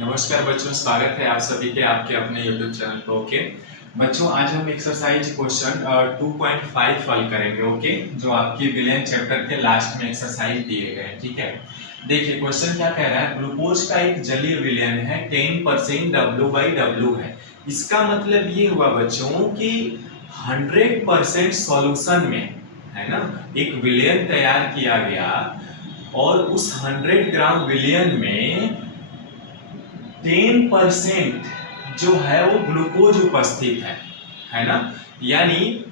नमस्कार बच्चों, स्वागत है आप सभी के आपके अपने YouTube चैनल पर। ओके बच्चों, आज हम एक्सरसाइज क्वेश्चन 2.5 हल करेंगे। ओके, जो आपके विलियन चैप्टर के लास्ट में एक्सरसाइज दिए गए। ठीक है, देखिए क्वेश्चन क्या कह रहा है। ग्लूकोज का एक जलीय विलयन है 10% W/W है। इसका मतलब ये हुआ बच्चों कि 100% सॉल्यूशन में है ना एक विलयन तैयार किया गया और उस 100 ग्राम विलयन में 10% जो है वो ग्लूकोज उपस्थित है ना। यानी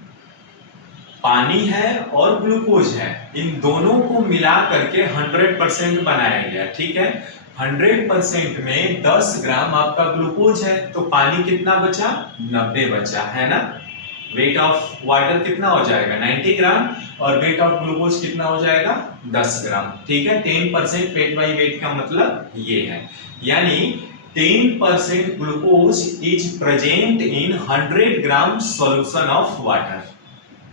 पानी है और ग्लूकोज है, इन दोनों को मिला करके 100% बनाया गया। ठीक है, 100% में 10 ग्राम आपका ग्लूकोज है तो पानी कितना बचा? 90 बचा, है ना। वेट ऑफ वाटर कितना हो जाएगा? 90 ग्राम और वेट ऑफ ग्लूकोज कितना हो जाएगा? 10 ग्राम। ठीक है, 10% वेट बाई वेट का मतलब ये है, यानी 10% glucose is present in 100 gram solution of water।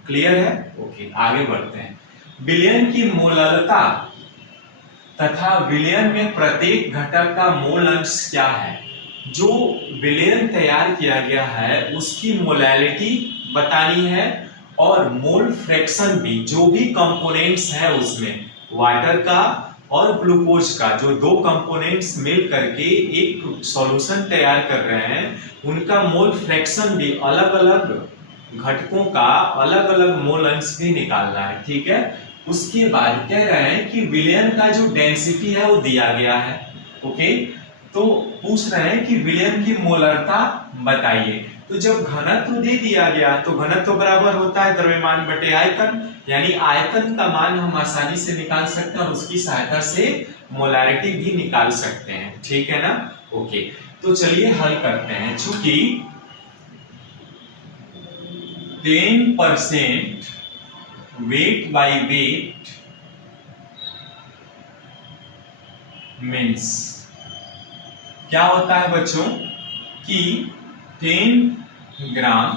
Clear है? ओके, आगे बढ़ते हैं। विलयन की मोलरता तथा विलयन में प्रत्येक घटक का मोल अंश क्या है? जो विलयन तैयार किया गया है उसकी मोलैलिटी बतानी है और मोल फ्रैक्शन भी, जो भी कंपोनेंट्स है उसमें वाटर का और ग्लूकोज का, जो दो कंपोनेंट्स मिल करके एक सॉल्यूशन तैयार कर रहे हैं, उनका मोल फ्रैक्शन भी, अलग अलग घटकों का अलग अलग मोल अंश भी निकालना है। ठीक है, उसके बाद कह रहे हैं कि विलयन का जो डेंसिटी है वो दिया गया है। ओके, तो पूछ रहे हैं कि विलयन की मोलरता बताइए। तो जब घनत्व दे दिया गया तो घनत्व बराबर होता है द्रव्यमान बटे आयतन, यानी आयतन का मान हम आसानी से निकाल सकते हैं और उसकी सहायता से मोलारिटी भी निकाल सकते हैं। ठीक है ना। ओके, तो चलिए हल करते हैं। चूंकि 10% वेट बाई वेट मीन्स क्या होता है बच्चों कि 10 gram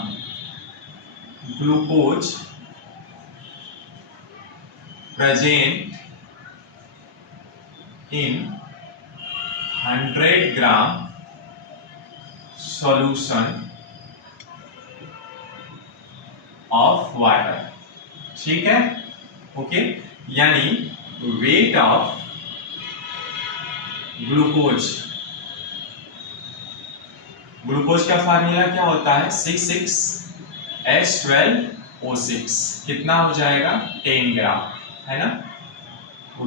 glucose present in 100 gram solution of water. ठीक है, ओके, यानी वेट ऑफ ग्लूकोज, ग्लूकोज का फार्मूला क्या होता है? 6,6H12O6। कितना हो जाएगा? 10 ग्राम, है ना।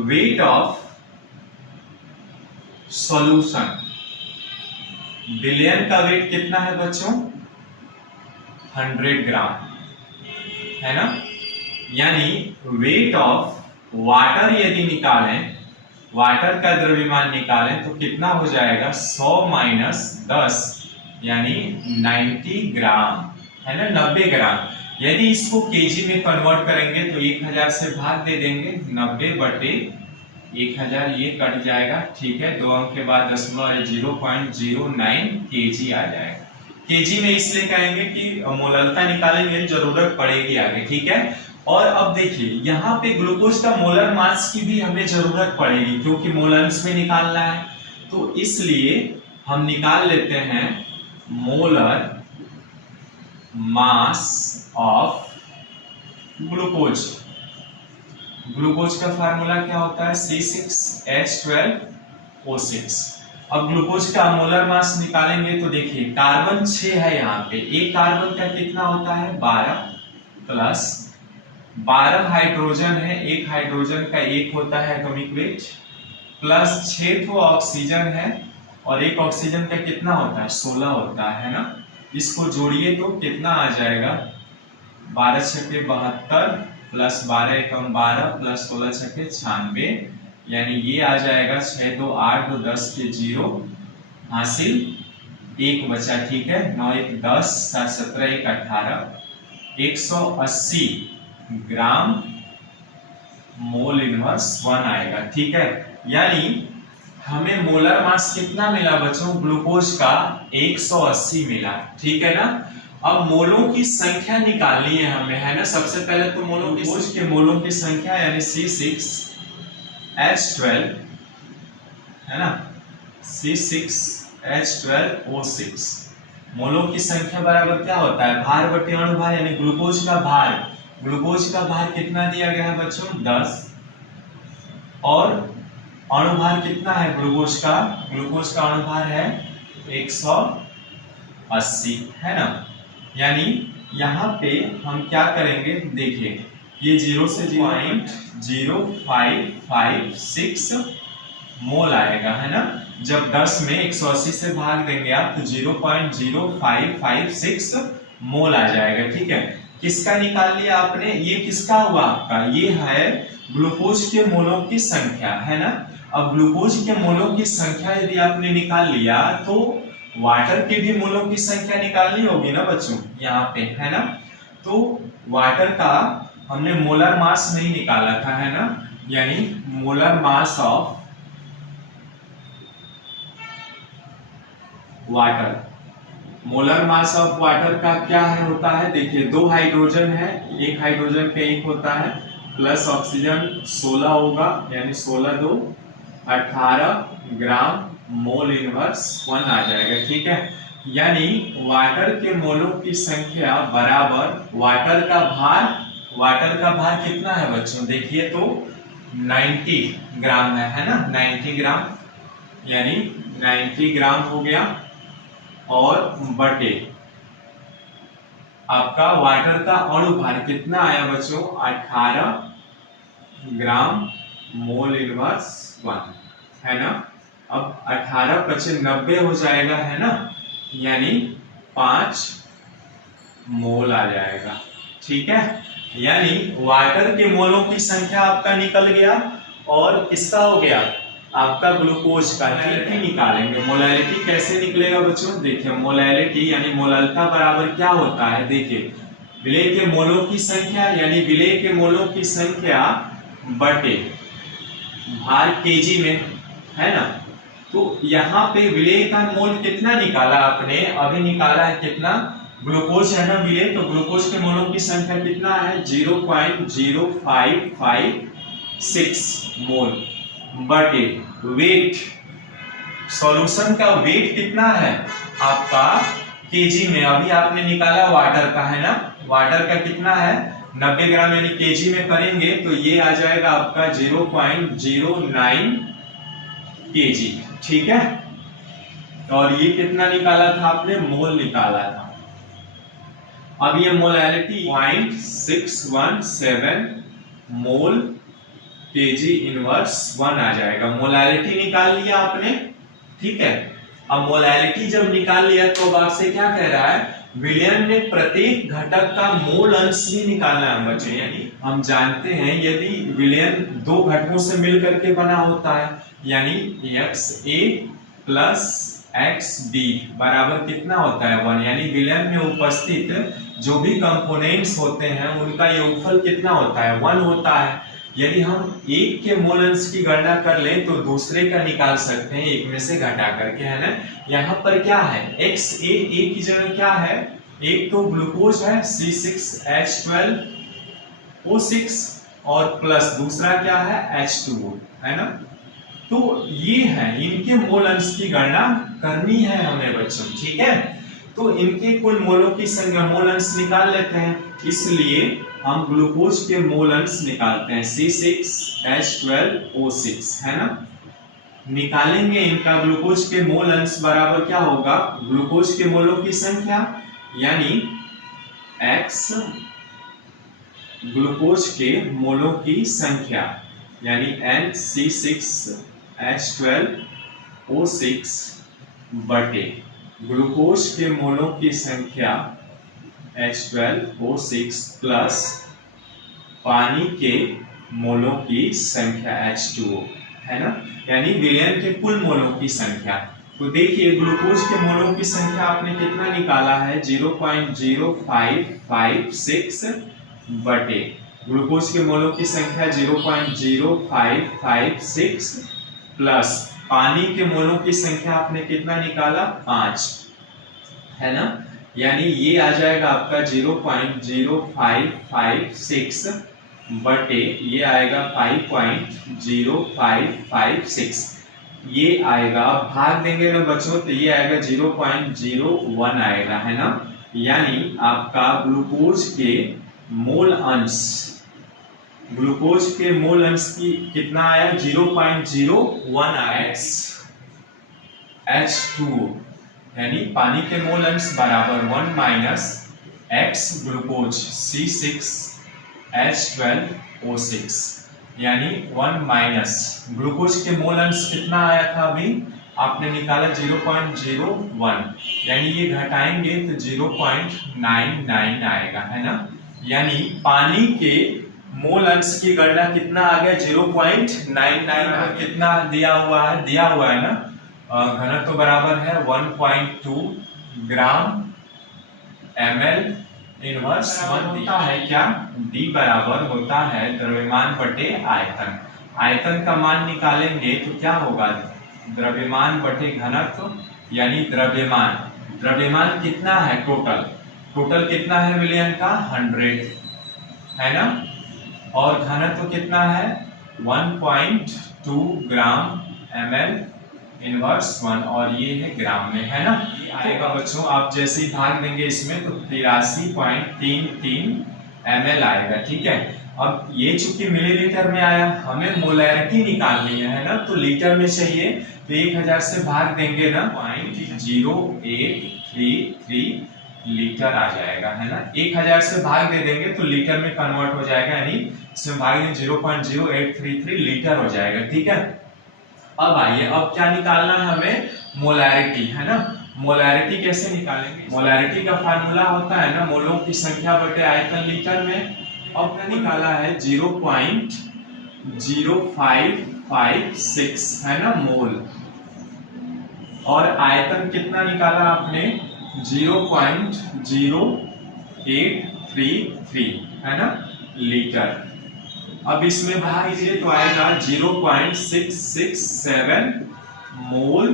वेट ऑफ सॉल्यूशन, विलयन का वेट कितना है बच्चों? 100 ग्राम, है ना। यानी वेट ऑफ वाटर यदि निकालें, वाटर का द्रव्यमान निकालें तो कितना हो जाएगा? 100 - 10 यानी 90 ग्राम, है ना, 90 ग्राम। यदि इसको केजी में कन्वर्ट करेंगे तो 1000 से भाग दे देंगे, 90/1000 ये कट जाएगा। ठीक है, 2 अंक के बाद 0.09 केजी आ जाएगा। केजी में इसलिए कहेंगे कि मोलरता निकालेंगे, जरूरत पड़ेगी आगे। ठीक है, और अब देखिए यहाँ पे ग्लूकोज का मोलर मास की भी हमें जरूरत पड़ेगी क्योंकि मोल अंश में निकालना है, तो इसलिए हम निकाल लेते हैं molar mass of glucose. Glucose का फार्मूला क्या होता है? C6H12O6। अब ग्लूकोज का मोलर मास निकालेंगे तो देखिए कार्बन 6 है यहाँ पे, एक कार्बन का कितना होता है? 12 प्लस 12 हाइड्रोजन है, एक हाइड्रोजन का 1 होता है एटॉमिक वेट, प्लस 6 तो ऑक्सीजन है और एक ऑक्सीजन का कितना होता है? 16 होता है ना। इसको जोड़िए तो कितना आ जाएगा? 12 छक्के 72 प्लस 12 एकम 12 प्लस 16 छक्के 96, यानी ये आ जाएगा 6 2 8 2 10 के 0 हासिल, 1 बचा। ठीक है, 9 1 10 7 17 1 18, 180 ग्राम मोल इनवर्स 1 आएगा। ठीक है, यानी हमें मोलर मास कितना मिला बच्चों? ग्लूकोज का 180 मिला। ठीक है ना। अब मोलों की संख्या निकालनी है हमें, है ना। सबसे पहले तो ग्लूकोज के मोलों की संख्या यानी C6H12, है ना, C6 H12O6। मोलों की संख्या बराबर क्या होता है, भार बटे अणुभार, यानी ग्लूकोज का भार। ग्लूकोज का भार कितना दिया गया है बच्चों, 10, और अणुभार कितना है ग्लूकोज का, ग्लूकोज का अणुभार है 180, है ना। यानी यहाँ पे हम क्या करेंगे, देखिए ये 0 से 0.0556 मोल आएगा, है ना। जब 10 में 180 से भाग देंगे आप तो 0.0556 मोल आ जाएगा, ठीक है। किसका निकाल लिया आपने, ये किसका हुआ आपका, ये है ग्लूकोज के मोलों की संख्या, है ना। अब ग्लूकोज के मोलों की संख्या यदि आपने निकाल लिया तो वाटर के भी मोलों की संख्या निकालनी होगी ना बच्चों, यहाँ पे, है ना। तो वाटर का हमने मोलर मास नहीं निकाला था, है ना, यानी molar mass of water. Molar mass of water का क्या है होता है, देखिए 2 हाइड्रोजन है, एक हाइड्रोजन पे एक होता है, प्लस ऑक्सीजन 16 होगा, यानी 16 2 18 ग्राम मोल इनवर्स 1 आ जाएगा, ठीक है। यानी वाटर के मोलों की संख्या बराबर वाटर का भार। वाटर का भार कितना है बच्चों, देखिए तो 90 ग्राम है ना, 90 ग्राम, यानी 90 ग्राम हो गया, और बटे आपका वाटर का अणुभार कितना आया बच्चों, 18 ग्राम मोल इनवर्स 1, है ना। अब 18 × 90 हो जाएगा, है ना, यानी 5 मोल आ जाएगा, ठीक है। यानी वाटर के मोलों की संख्या आपका निकल गया, और किसका हो गया, आपका ग्लूकोज का। मोलैलिटी निकालेंगे, मोलैलिटी कैसे निकलेगा बच्चों, देखिए मोलैलिटी यानी मोललता बराबर क्या होता है, देखिए विलेय के मोलों की संख्या, यानी विलेय के मोलों की संख्या बटे भार केजी में, है ना। तो यहाँ पे विलेय का मोल कितना निकाला आपने, अभी निकाला है कितना, ग्लूकोज है ना विलेय, तो ग्लूकोज के मोलों की संख्या कितना है 0.0556 मोल, बटे वेट, सॉल्यूशन का वेट कितना है आपका केजी में, अभी आपने निकाला वाटर का, है ना। वाटर का कितना है 90 ग्राम, यानी केजी में करेंगे तो ये आ जाएगा आपका 0.09 केजी, ठीक है। और ये कितना निकाला था आपने, मोल निकाला था। अब ये मोलैलिटी 0.617 मोल केजी इनवर्स 1 आ जाएगा। मोलैलिटी निकाल लिया आपने, ठीक है। अब मोलैलिटी जब निकाल लिया तो अब आपसे क्या कह रहा है, विलयन में प्रत्येक घटक का मोल अंश भी निकालना है बच्चों। यानी हम जानते हैं यदि विलयन 2 घटकों से मिलकर के बना होता है, यानी XA प्लस XB बराबर कितना होता है 1, यानी विलयन में उपस्थित जो भी कंपोनेंट्स होते हैं उनका योगफल कितना होता है 1 होता है। यदि हम एक के मोल अंश की गणना कर लें तो दूसरे का निकाल सकते हैं एक में से घटा करके, है ना। यहाँ पर क्या है, XA की जगह क्या है, एक तो ग्लूकोज है C6H12O6 और प्लस दूसरा क्या है H2O, है ना। तो ये है, इनके मोल अंश की गणना करनी है हमें बच्चों, ठीक है। तो इनके कुल मोलों की संख्या मोल अंश निकाल लेते हैं, इसलिए हम ग्लूकोज के मोल अंश निकालते हैं C6H12O6, है ना। निकालेंगे इनका ग्लूकोज के मोल अंश बराबर क्या होगा, ग्लूकोज के मोलों की संख्या यानी X ग्लूकोज के मोलों की संख्या यानी NC6H12O6 बटे ग्लूकोज के मोलों की संख्या H12O6 प्लस पानी के मोलों की संख्या H2O, है ना। यानी विलयन के कुल मोलों की संख्या। तो देखिए ग्लूकोज के मोलों की संख्या आपने कितना निकाला है 0.0556 बटे ग्लूकोज के मोलों की संख्या 0.0556 प्लस पानी के मोलों की संख्या आपने कितना निकाला 5, है ना। यानी ये आ जाएगा आपका 0.0556 बटे ये आएगा 5.0556। ये आएगा, अब भाग देंगे ना बच्चों तो ये आएगा 0.01 आएगा, है ना। यानी आपका ग्लूकोज के मोल अंश, ग्लूकोज के मोल अंश की कितना आया, 0.01 आया। H2O यानी पानी के मोल अंश बराबर 1 माइनस X ग्लूकोज C6H12O6, यानी 1 माइनस ग्लूकोज के मोल अंश कितना आया था, अभी आपने निकाला 0.01, यानी ये घटाएंगे तो 0.99 आएगा, है ना। यानी पानी के मोल अंश की गणना कितना आ गया, 0.99। कितना दिया हुआ है ना, घनत्व तो बराबर है 1.2 ग्राम ml इनवर्स 1 होता है क्या, D बराबर होता है द्रव्यमान बटे आयतन। आयतन का मान निकालेंगे तो क्या होगा, द्रव्यमान बटे घनत्व, यानी द्रव्यमान कितना है, टोटल कितना है मिलियन का, 100, है ना। और घनत्व कितना है, 1.2 ग्राम ml इनवर्स 1, और ये है ग्राम में, है ना। ये आएगा बच्चों, आप जैसे ही भाग देंगे इसमें तो 83.33 ml आएगा, ठीक है। अब ये चूंकि मिलीलीटर में आया, हमें मोलैरिटी निकालनी है ना, तो लीटर में चाहिए, तो 1000 से भाग देंगे ना 0.0833 लीटर आ जाएगा, है ना। 1000 से भाग दे देंगे तो लीटर में कन्वर्ट हो जाएगा, यानी इसमें भाग दें 0.0833 लीटर हो जाएगा, ठीक है। अब आइए, अब क्या निकालना है हमें, मोलैरिटी, है ना। मोलैरिटी कैसे निकालेंगे, मोलैरिटी का फार्मूला होता है ना, मोलों की संख्या बटे आयतन लीटर में। अब क्या निकाला है, 0.0556, है ना, मोल, और आयतन कितना निकाला आपने, 0.0833, है ना, लीटर। अब इसमें भाग दीजिए तो आएगा 0.667 मोल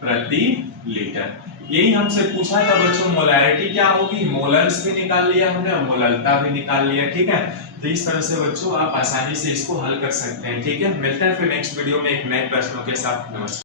प्रति लीटर। यही हमसे पूछा था बच्चों, मोलैरिटी क्या होगी, मोलर्स भी निकाल लिया हमने, मोललता भी निकाल लिया, ठीक है। तो इस तरह से बच्चों आप आसानी से इसको हल कर सकते हैं, ठीक है। मिलते हैं फिर नेक्स्ट वीडियो में एक नए प्रश्नों के साथ। नमस्कार।